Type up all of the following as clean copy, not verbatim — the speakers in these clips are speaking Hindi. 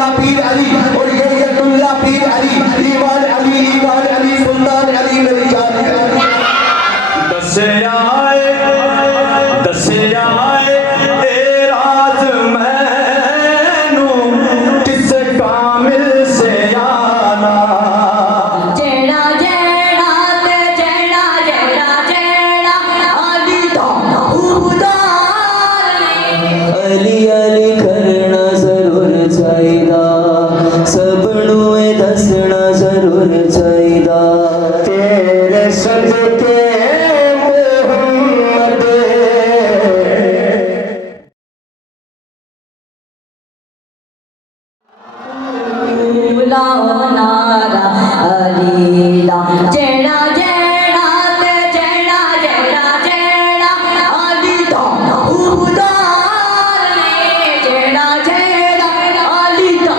अब्दुल्ला पीर अली और ये अब्दुल्ला पीर अली, ईमान अली सुल्तान अली मेरी जान। दसे आए ए राज मैनू किस कामिल से आना। जेड़ा जेड़ा ते जेड़ा जेड़ा जेड़ा अली दा उदार अली अली करना जरूर चाहिदा, सबनू दसना जरूर चाहिदा। तेरे सदके नारा अली दा जेड़ा जेड़ा ते जेड़ा जेड़ा जेड़ा अली दा उदार ने। जेड़ा जेड़ा अली दा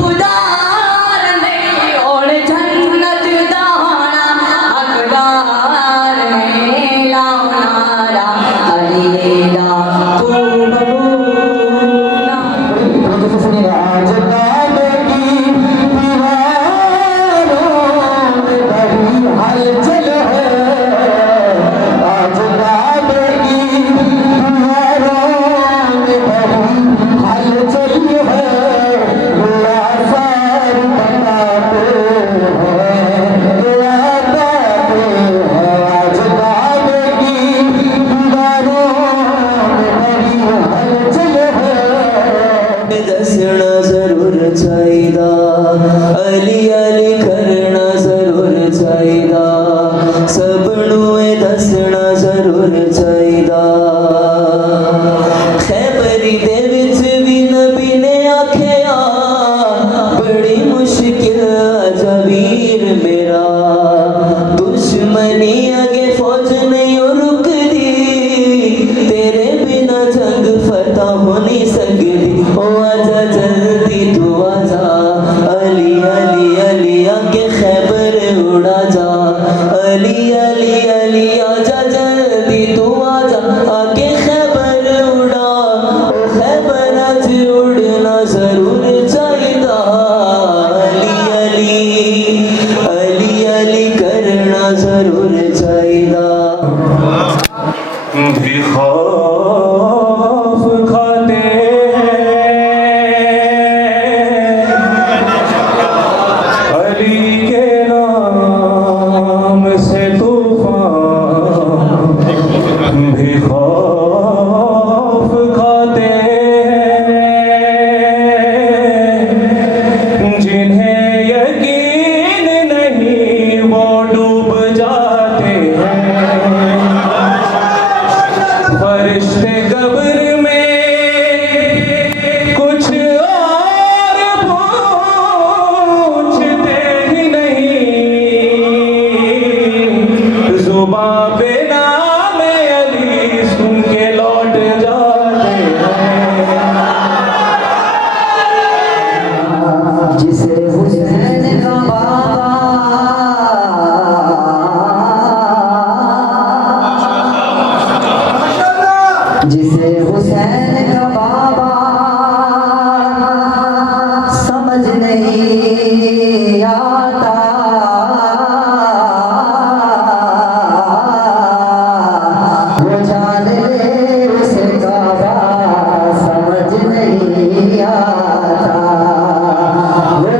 उदार ने और जन्नत दा हकदार ने। लाओ नारा अली दा दसना जरूर चाहिदा, अली अली करना जरूर चाहिदा, सबनू दसना जरूर चाहिदा। खैबरी दे विच भी नबी ने आख्या बड़ी मुश्किल जबीर मेरा, दुश्मनी अगे फौज नहीं रुकदी, तेरे बिना जंग फतह हो नहीं सकदी। ओ आजा जल्दी तू आजा, अली अली अली आके खैबर उड़ा जा। अली अली अली आजा जल्दी तू आजा, आके खैबर उड़ा। ओ खैबर आज उड़ना जरूर चाहिदा, अली अली अली करना जरूर चाहिदा। भी खौफ खाते अली के नाम से तूफान, भी खौफ खाते जिन्हें यकीन नहीं वो डूब जाते हैं। फरिश्ते कब्र में कुछ और पूछते ही नहीं, जुबां पे नाम अली सुन के लौट जाते हैं। जिसे हुसैन का बाबा जिसे हुसैन का बाबा समझ नहीं आता, वो जान ले उसे काबा समझ नहीं आता। वो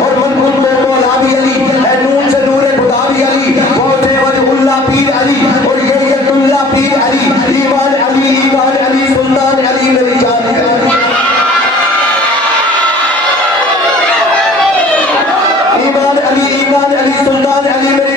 और मन कुल में मौला भी अली है, नूर से नूर खुदा भी अली, पौधे वलीउल्लाह पीर अली और गैयतुल्लाह पीर अली, ईमान अली सुल्तान अली मेरी जान। ईमान अली सुल्तान अली मेरी